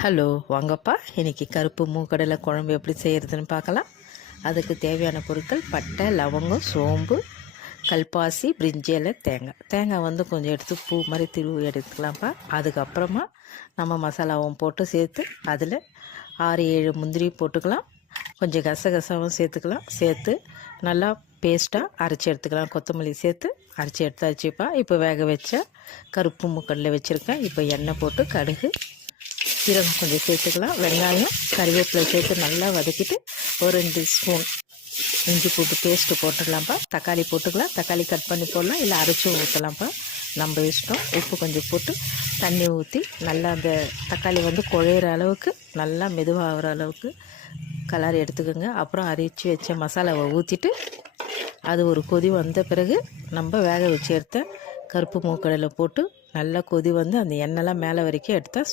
Hello வாங்கப்பா. இன்றைக்கி கருப்பு மூக்கடலை குழம்பு எப்படி செய்கிறதுன்னு பார்க்கலாம். அதுக்கு தேவையான பொருட்கள் பட்டை, லவங்கம், சோம்பு, கல்பாசி, பிரிஞ்சி இலை, தேங்காய் வந்து கொஞ்சம் எடுத்து பூ மாதிரி திருவி எடுத்துக்கலாம்ப்பா. அதுக்கப்புறமா நம்ம மசாலாவும் போட்டு சேர்த்து அதில் 6-7 முந்திரி போட்டுக்கலாம். கொஞ்சம் கசகசாவும் சேர்த்துக்கலாம். சேர்த்து நல்லா பேஸ்ட்டாக அரைச்சி எடுத்துக்கலாம். கொத்தமல்லி சேர்த்து அரைச்சி எடுத்தாச்சுப்பா. இப்போ வேக வச்ச கருப்பு மூக்கடலை வச்சுருக்கேன். இப்போ எண்ணெய் போட்டு கடுகு, சீரகம் கொஞ்சம் சேர்த்துக்கலாம். வெங்காயம், கறிவேப்பிலை சேர்த்து நல்லா வதக்கிட்டு ஒரு 2 ஸ்பூன் இஞ்சி பூண்டு பேஸ்ட்டு போட்டுடலாம்ப்பா. தக்காளி போட்டுக்கலாம். தக்காளி கட் பண்ணி போடலாம், இல்லை அரைச்சும் ஊற்றலாம்ப்பா, நம்ம இஷ்டம். உப்பு கொஞ்சம் போட்டு தண்ணி ஊற்றி நல்லா அந்த தக்காளி வந்து குழையிற அளவுக்கு நல்லா மெதுவாகிற அளவுக்கு கலர் எடுத்துக்கோங்க. அப்புறம் அரைச்சி வச்ச மசாலாவை ஊற்றிட்டு அது ஒரு கொதி வந்த பிறகு நம்ம வேக வச்சு எடுத்த கருப்பு மூக்கடலை போட்டு நல்லா கொதி வந்து அந்த எண்ணெய்லாம் மேலே வரைக்கும் எடுத்தால்